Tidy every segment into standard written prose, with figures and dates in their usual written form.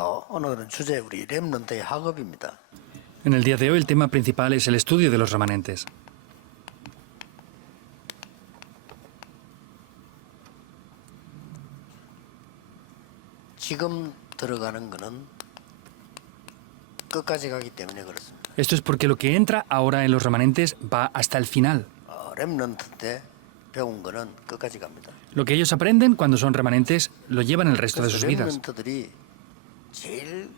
오늘은 주제 우리 렘넌트의 학업입니다. En el día de hoy el tema principal es el estudio de los remanentes. 지금 들어가는 거는 끝까지 가기 때문에 그렇습니다. Esto es porque lo que entra ahora en los remanentes va hasta el final. 렘넌트 때 배운 거는 끝까지 갑니다. Lo que ellos aprenden cuando son remanentes lo llevan el resto de sus 그래서 vidas. 렘넌트들이 제일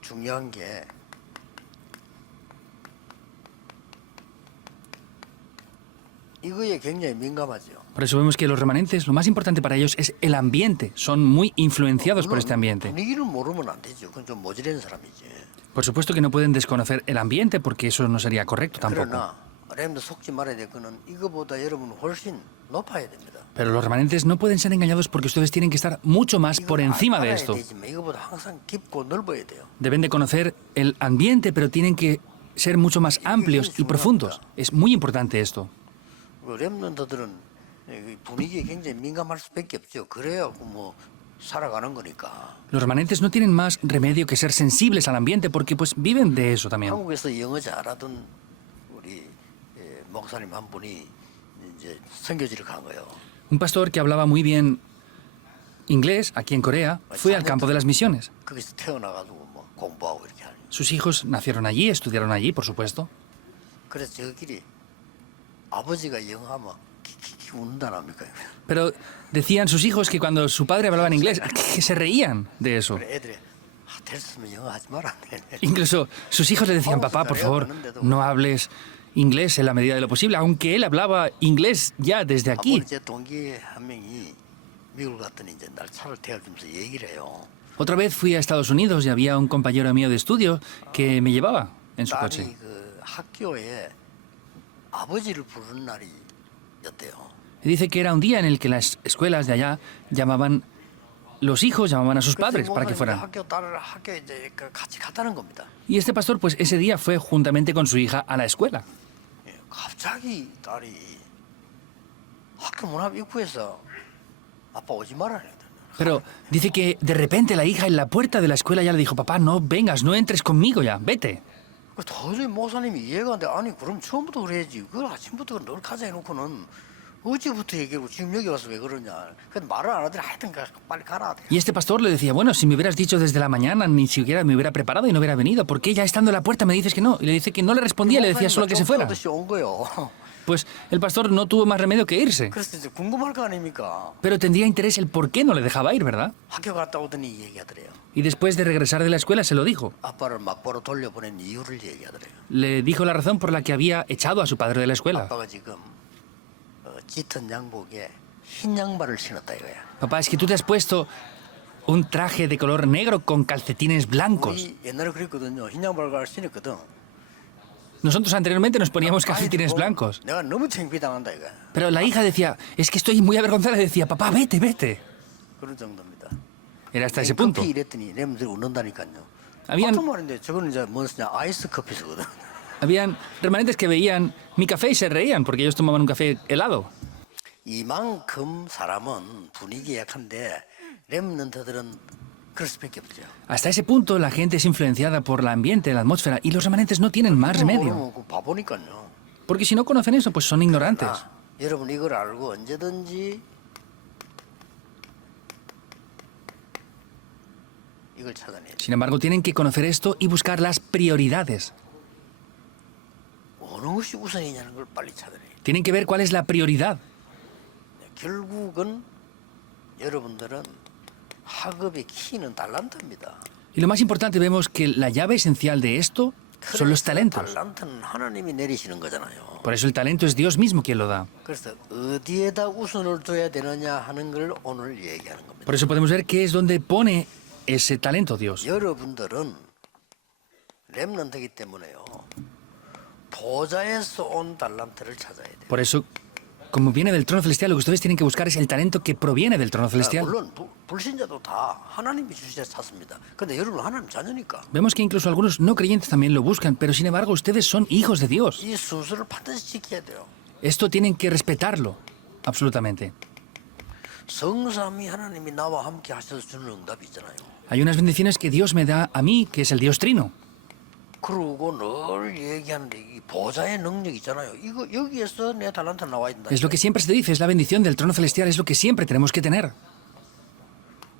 중요한 게 이거에 굉장히 민감하죠. Por eso vemos que los remanentes, lo más importante para ellos es el ambiente. Son muy influenciados por este ambiente. 분위기를 모르면 안 되죠. 그건 좀 모질한 사람이지. Por supuesto que no pueden desconocer el ambiente porque eso no sería correcto tampoco. 그러나 렘도 속지 말아야 될 거는 이거보다 여러분은 훨씬 높아야 됩니다. Pero los remanentes no pueden ser engañados porque ustedes tienen que estar mucho más por encima de 알아야 esto. 되지만 이거보다 항상 깊고 넓어야 돼요. Deben de conocer el ambiente, pero tienen que ser mucho más amplios y profundos. Es muy importante esto. 렘넌트들은 분위기에 굉장히 민감할 수밖에 없죠. 그래야 뭐 살아가는 거니까. Los remanentes no tienen más remedio que ser sensibles al ambiente porque pues viven de eso también. 한국에서 영어 잘하던 우리 목사님 한 분이 이제 선교지를 간 거예요. Un pastor que hablaba muy bien inglés aquí en Corea fue al campo de las misiones. 거기서 태어나가지고 뭐 공부하고 이렇게 하는. Sus hijos nacieron allí, estudiaron allí, por supuesto. 그래서 저끼리 아버지가 영어하면 킥킥 운다랍니까? Pero decían sus hijos que cuando su padre hablaba en inglés, que se reían de eso. 그래 애들이 됐으면 영어 하지 마라. Incluso sus hijos le decían, papá, por favor, no hables inglés en la medida de lo posible, aunque él hablaba inglés ya desde aquí. 제 동기 한 명이 미국 갔더니 이제 날 차를 태워주면서 얘기를 해요. Otra vez fui a Estados Unidos y había un compañero mío de estudio que me llevaba en su coche. 딸이 그 학교에 아버지를 부르는 날이었대요. Y dice que era un día en el que las escuelas de allá llamaban, los hijos llamaban a sus padres para que fueran. 학교 딸을 학교에 이제 같이 갔다는 겁니다. Y este pastor, pues ese día fue juntamente con su hija a la escuela. 갑자기 딸이 학교 문 앞 입구에서 아빠 오지 말아야 돼. Pero dice que de repente la hija en la puerta de la escuela ya le dijo, papá, no vengas, no entres conmigo ya, vete. 도저히 목사님이 이해가 안 돼. 아니 그럼 처음부터 그래야지. 그걸 아침부터 널 가자 해놓고는 어제부터 얘기하고 지금 여기 와서 왜 그러냐. 그래서 말을 안 하더니 하여튼 빨리 가라. Y este pastor le decía, bueno, si me hubieras dicho desde la mañana, ni siquiera me hubiera preparado y no hubiera venido. ¿Por qué ya estando en la puerta me dices que no? Y le dice que no le respondía, le decía solo que se fuera. 온 거요. Pues el pastor no tuvo más remedio que irse. 그래서 이제 궁금할 거 아닙니까? Pero tendría interés el por qué no le dejaba ir, ¿verdad? 학교 갔다 오더니 얘기하더래요. Y después de regresar de la escuela se lo dijo. 아빠를 맞보러 돌려보낸 이유를 얘기하더래요. Le dijo la razón por la que había echado a su padre de la escuela. 아빠가 지금 짙은 양복에 흰 양말을 신었다 이거야. Papá, es que tú te has puesto un traje de color negro con calcetines blancos. 우리 옛날에 그랬거든요. 흰 양말을 신었거든. Nosotros anteriormente nos poníamos calcetines blancos. 내가 너무 창피당한다 이거야. Pero la hija decía, es que estoy muy avergonzada. Y decía, papá, vete, vete. 그런 정도입니다. Era hasta ese punto. 커피 이랬더니 렘들이 웃는다니까요. Habían, 같은 말인데 저거는 이제 뭐냐 아이스 커피거든. habían remanentes que veían mi café y se reían porque ellos tomaban un café helado. 이만큼 사람은 분위기 약한데 렘넌트들은 그럴 수밖에 없죠. Hasta ese punto la gente es influenciada por el ambiente, la atmósfera, y los remanentes no tienen más remedio. 바보니까요. Porque si no conocen eso, pues son ignorantes. 여러분 이걸 알고 언제든지 이걸 찾아내야 돼요. Sin embargo, tienen que conocer esto y buscar las prioridades. 어느 것이 우선이냐는 걸 빨리 찾아내야 돼요. Tienen que ver cuál es la prioridad. 결국은 여러분들은 학업의 키는 달란트입니다. Y lo más importante, vemos que la llave esencial de esto son los talentos. 달란트는 하나님이 내리시는 거잖아요. Por eso el talento es Dios mismo quien lo da. 그래서 어디에다 우선을 둬야 되느냐 하는 걸 오늘 얘기하는 겁니다. Por eso podemos ver qué es donde pone ese talento Dios. 여러분들은 렘넌트이기 때문에요. 보좌에서 온 달란트를 찾아야 돼요. Por eso, como viene del trono celestial, lo que ustedes tienen que buscar es el talento que proviene del trono celestial. 물론 불신자도 다 하나님이 주시자 찾습니다. 근데 여러분 하나님 자녀니까 Vemos que incluso algunos no creyentes también lo buscan, pero sin embargo ustedes son hijos de Dios. 이 순서를 반드시 지켜야 돼요. Esto tienen que respetarlo, absolutamente. 성삼위 하나님이 나와 함께 하셔서 주는 응답이 있잖아요. Hay unas bendiciones que Dios me da a mí, que es el Dios Trino. 그러고 늘 얘기하는데 이 보좌의 능력 있잖아요. 이거 여기에서 내 달란트 나와야 된다. Es lo que siempre se dice, es la bendición del trono celestial, es lo que siempre tenemos que tener.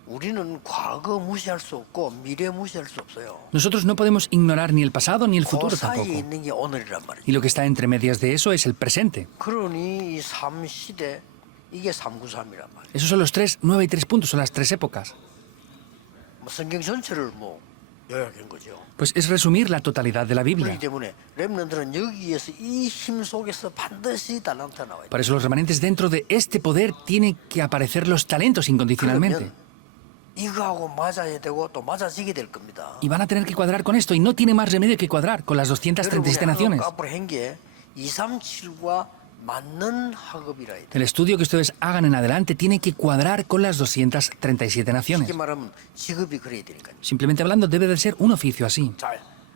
우리는 과거 무시할 수 없고 미래 무시할 수 없어요. Nosotros no podemos ignorar ni el pasado ni el 그 futuro 사이에 tampoco. 있는 게 오늘이란 말이죠. Y lo que está entre medias de eso es el presente. 그러니 이 3시대 이게 393이란 말이에요. Esos son los 3, 9 y 3 puntos, son las 3 épocas. 뭐 성경 전체를 뭐 요약한 거죠. Pues es resumir la totalidad de la Biblia. 그렇기 때문에 렘넌트는 여기에서 이 힘 속에서 반드시 달란트가 나와야 돼요. Por eso los remanentes dentro de este poder tienen que aparecer los talentos incondicionalmente. 그러면 이거하고 맞아야 되고 또 맞아지게 될 겁니다. Y van a tener que cuadrar con esto, y no tiene más remedio que cuadrar con las 237 naciones. 앞으로 한게 237과 맞는 학업이라 해야 돼. El estudio que ustedes hagan en adelante tiene que cuadrar con las 237 naciones. 쉽게 말하면 직업이 그래야 되니까요. Simplemente hablando, debe de ser un oficio así. 자,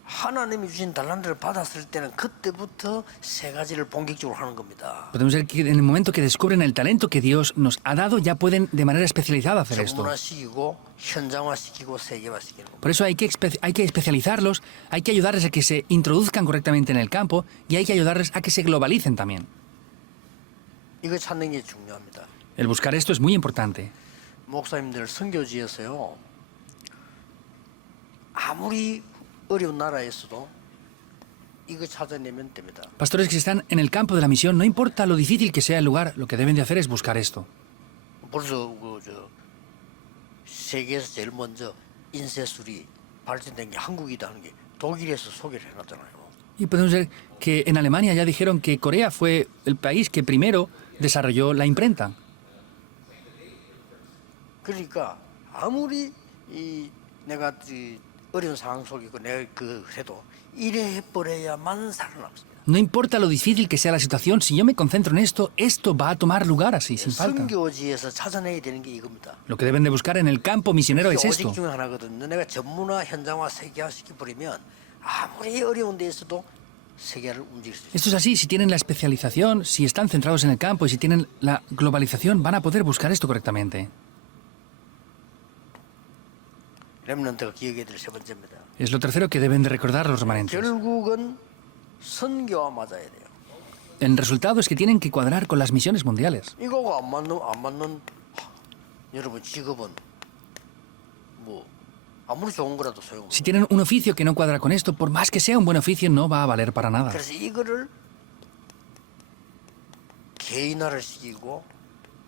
하나님이 주신 달란트를 받았을 때는 그때부터 세 가지를 본격적으로 하는 겁니다. Podemos ver que en el momento que descubren el talento que Dios nos ha dado, ya pueden de manera especializada hacer esto. 전문화시키고 현장화시키고 세계화시키는 겁니다. Por eso hay que especializarlos, hay que ayudarles a que se introduzcan correctamente en el campo y hay que ayudarles a que se globalicen también. 이거 찾는 게 중요합니다. El buscar esto es muy importante. 목사님들 선교지에서요. 아무리 어려운 나라에서도 이거 찾아내면 됩니다. Pastores que están en el campo de la misión, no importa lo difícil que sea el lugar, lo que deben de hacer es buscar esto. 벌써 세계에서 제일 먼저 인쇄술이 발전된 게 한국이다는 게 독일에서 소개를 해놨잖아요. Y podemos ver que en Alemania ya dijeron que Corea fue el país que primero desarrolló la imprenta. 그러니까 아무리 이 내가 어려운 상황 속이고 내가 그 해도 이래 해버려야만 살아남습니다. No importa lo difícil que sea la situación, si yo me concentro en esto, esto va a tomar lugar así, sin falta. 선교지에서 찾아내야 되는 게 이겁니다. Lo que deben de buscar en el campo misionero es 이게 esto. 오직 중에 하나거든요. 내가 전문화, 현장화, 세계화 시켜버리면 아무리 어려운 데에서도 세계를 움직일 수 있어요. Esto es así, si tienen la especialización, si están centrados en el campo y si tienen la globalización, van a poder buscar esto correctamente. 렘넌트가 기억해야 될 세 번째입니다. Es lo tercero que deben de recordar los remanentes. 결국은 선교와 맞아야 돼요. El resultado es que tienen que cuadrar con las misiones mundiales. 이거가 안 맞는 여러분 직업은 뭐 아무리 좋은 거라도 소용없어요. Si tienen un oficio que no cuadra con esto, por más que sea un buen oficio, no va a valer para nada. 그래서 이거를 개인화를 시키고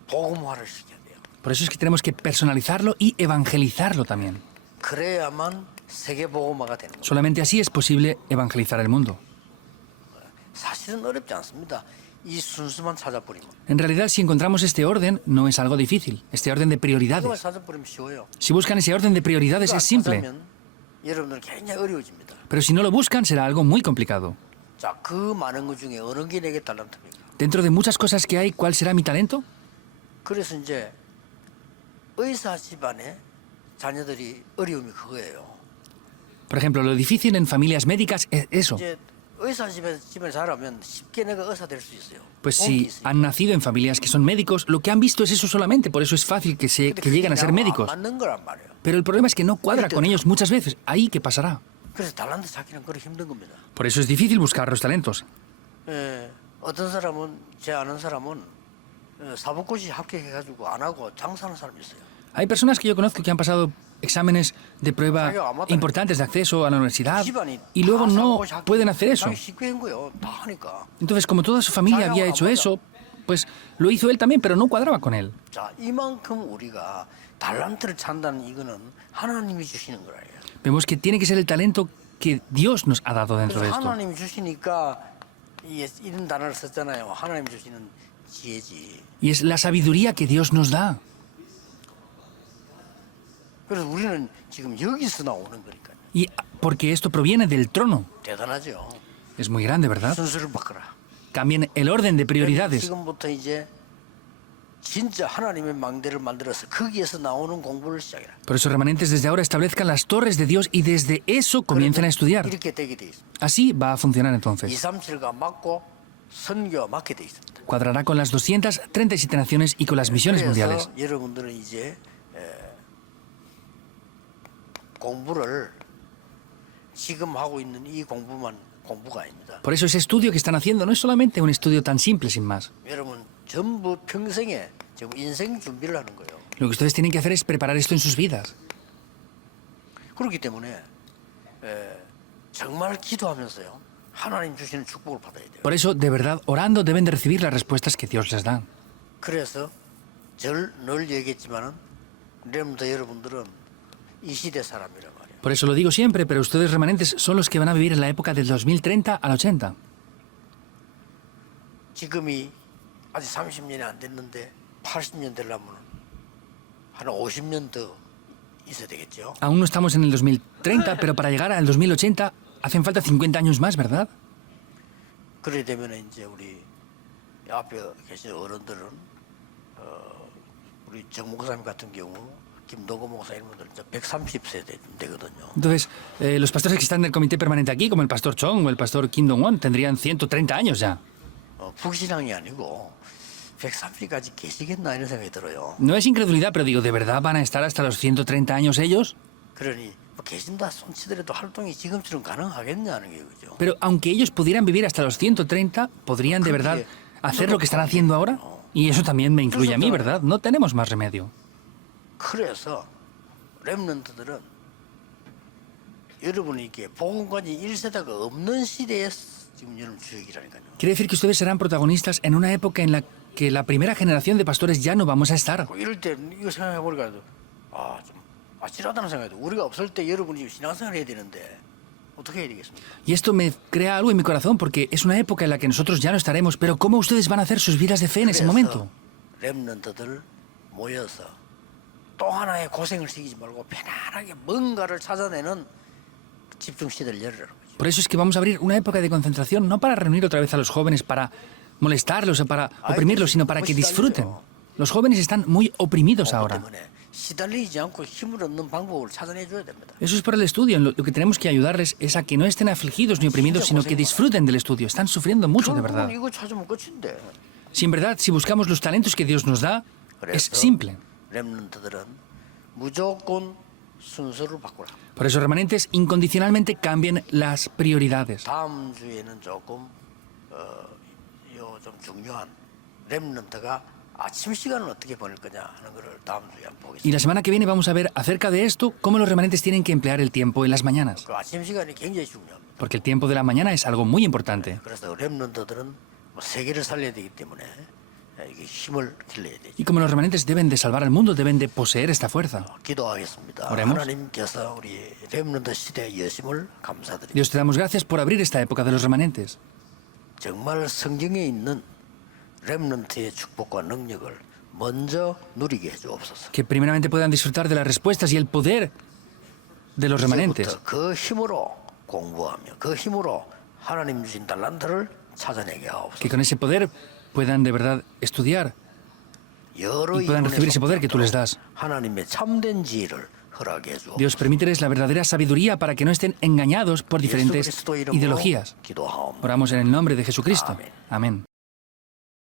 복음화를 시켜야 돼요. Por eso es que tenemos que personalizarlo y evangelizarlo también. 그래야만 세계 복음화가 되는 거예요. Solamente así es posible evangelizar el mundo. 사실은 어렵지 않습니다. 이 순수만 찾아버리면. En realidad, si encontramos este orden, no es algo difícil. Este orden de 이거만 prioridades. 찾아버리면 쉬워요. Si buscan ese orden de prioridades 이거 안 es simple. 찾으면 여러분들 굉장히 어려워집니다. Pero si no lo buscan, será algo muy complicado. 자, 그 많은 것 중에 어느 게 내게 달란트입니까? Dentro de muchas cosas que hay, ¿cuál será mi talento? 그래서 이제 의사 집안에 자녀들이 어려움이 그거예요. Por ejemplo, lo difícil en familias médicas es eso. 이제 의사 집안에 자라면 쉽게 내가 의사 될 수 있어요. Pues 돈이 si 있으니까. han nacido en familias que son médicos, lo que han visto es eso solamente, por eso es fácil que 근데 lleguen a ser 그게 médicos. 안 맞는 거란 말이에요. Pero el problema es que no cuadra con ellos muchas veces. Ahí, ¿qué pasará? 그래서 달란트 찾기는 그렇게 힘든 겁니다. Por eso es difícil buscar los talentos. 어떤 사람은 제 아는 사람은 사법고시 합격해가지고 안 하고 장사하는 사람이 있어요. Hay personas que yo conozco que han pasado exámenes de prueba importantes de acceso a la universidad 집안이 y luego 다 no 사법고시 pueden hacer eso. 자기 쉽게 한 거예요. 다 하니까. Entonces, como toda su familia había hecho eso, pues lo hizo él también, pero no cuadraba con él. 자, 이만큼 우리가 달란트를 찾는다는 이거는 하나님이 주시는 거예요. Vemos que tiene que ser el talento que Dios nos ha dado dentro de 그래서 esto. 하나님이 주시니까 이런 단어를 썼잖아요. 하나님 주시는 지혜지. Y es la sabiduría que Dios nos da. 그래서 우리는 지금 여기서 나오는 거니까요. Y porque esto proviene del trono. 대단하죠. Es muy grande, ¿verdad? 순서를 바꿔라. Cambien el orden de prioridades. 지금부터 이제 진짜 하나님의 망대를 만들어서 거기에서 나오는 공부를 시작해라. Por eso, remanentes, desde ahora establezcan las torres de Dios y desde eso comiencen a estudiar. 이렇게 되게 돼 있습니다. Así va a funcionar entonces. 237가 맞고 선교와 맞게 돼 있습니다. Cuadrará con las 237 naciones y con las misiones mundiales. 그래서 여러분들은 이제 공부를 지금 하고 있는 이 공부만 공부가 아닙니다. Por eso ese estudio que están haciendo no es solamente un estudio tan simple sin más. 여러분 전부 평생에 지금 인생 준비를 하는 거예요. Lo que ustedes tienen que hacer es preparar esto en sus vidas. 그렇기 때문에 정말 기도하면서요. 하나님 주시는 축복을 받아야 돼요. Por eso, de verdad, orando deben de recibir las respuestas que Dios les da. 그래서 늘 얘기했지만은 렘더 여러분들은 이 시대 사람이란 말이에요. Por eso lo digo siempre, pero ustedes remanentes son los que van a vivir en la época del 2030 al 80. 지금이 아직 30년이 안 됐는데 80년 되려면 한 50년 더 있어야 되겠죠. Aún no estamos en el 2030, pero para llegar al 2080 hacen falta 50 años más, ¿verdad? 그래 되면 이제 우리 앞에 계신 어른들은 우리 정 목사님 같은 경우 김동거 목사 이런 분들 이제 130세 되거든요. Entonces, los pastores que están en el comité permanente aquí, como el pastor Chong o el pastor Kim Dong-won, tendrían 130 años ya. 불신앙이 아니고 130까지 계시겠나 이런 생각이 들어요. No es incredulidad, pero digo, ¿de verdad van a estar hasta los 130 años ellos? 그러니 뭐 계신다 손치더라도 활동이 지금처럼 가능하겠냐는 게 그죠. Pero aunque ellos pudieran vivir hasta los 130, ¿podrían de verdad hacer lo que están haciendo ahora? Y eso también me incluye a mí, ¿verdad? No tenemos más remedio. 그래서 렘넌트들은 여러분이 이게 복음까지 1세대가 없는 시대에 지금 여러분 주역이라니까요. Quiere decir que ustedes serán protagonistas en una época en la que la primera generación de pastores ya no vamos a estar. 이럴 때 이거 생각해 보니까 좀 아찔하다는 생각이 들어요. 우리가 없을 때 여러분이 신앙생활 해야 되는데 어떻게 해야 되겠습니까? Y esto me crea algo en mi corazón porque es una época en la que nosotros ya no estaremos, pero ¿cómo ustedes van a hacer sus vidas de fe en ese momento? 렘넌트들 모여서 또 하나의 고생을 시키지 말고 편안하게 뭔가를 찾아내는 집중 시대를 열으라는 거죠. Por eso es que vamos a abrir una época de concentración, no para reunir otra vez a los jóvenes, para molestarlos o para oprimirlos, sino para que disfruten. Los jóvenes están muy oprimidos ahora. 때문에 시달리지 않고 힘을 얻는 방법을 찾아내 줘야 됩니다. Eso es por el estudio. Lo que tenemos que ayudarles es a que no estén afligidos ni oprimidos, sino que disfruten del estudio. Están sufriendo mucho, de verdad. 이거 찾으면 끝인데. Si en verdad, si buscamos los talentos que Dios nos da, es 그래서 simple. 렘넌트들은 무조건 순서를 바꾸라. Por eso, remanentes, incondicionalmente cambien las prioridades. 다음 주에는 조금 좀 중요한 렘넌트가 아침 시간을 어떻게 보낼 거냐 하는 거를 다음 주에 한번 Y 보겠습니다. la semana que viene vamos a ver acerca de esto, cómo los remanentes tienen que emplear el tiempo en las mañanas. 그 아침 시간이 굉장히 중요합니다. Porque el tiempo de la mañana es algo muy importante. 그래서 렘넌트들은 뭐 세계를 살려야 되기 때문에 이게 힘을 길러야 되죠. Y como los remanentes deben de salvar al mundo, deben de poseer esta fuerza. 기도하겠습니다. Oremos. 하나님께서 우리 렘넌트 시대의 여심을 감사드립니다. Dios, te damos gracias por abrir esta época de los remanentes. 정말 성경에 있는 렘넌트의 축복과 능력을 먼저 누리게 해주옵소서. Que primeramente puedan disfrutar de las respuestas y el poder de los remanentes. 이제부터 그 힘으로 공부하며 그 힘으로 하나님 주신 달란트를 찾아내게 Que 하옵소서. con ese poder puedan de verdad estudiar 여러 y puedan recibir ese poder que tú les das. 하나님의 참된 지혜를 허락해 주옵소서. Dios, permíteles la verdadera sabiduría para que no estén engañados por diferentes 예수 그리스도 이름으로 ideologías. 기도하옵나이다. Oramos en el nombre de Jesucristo. Amén. Amén.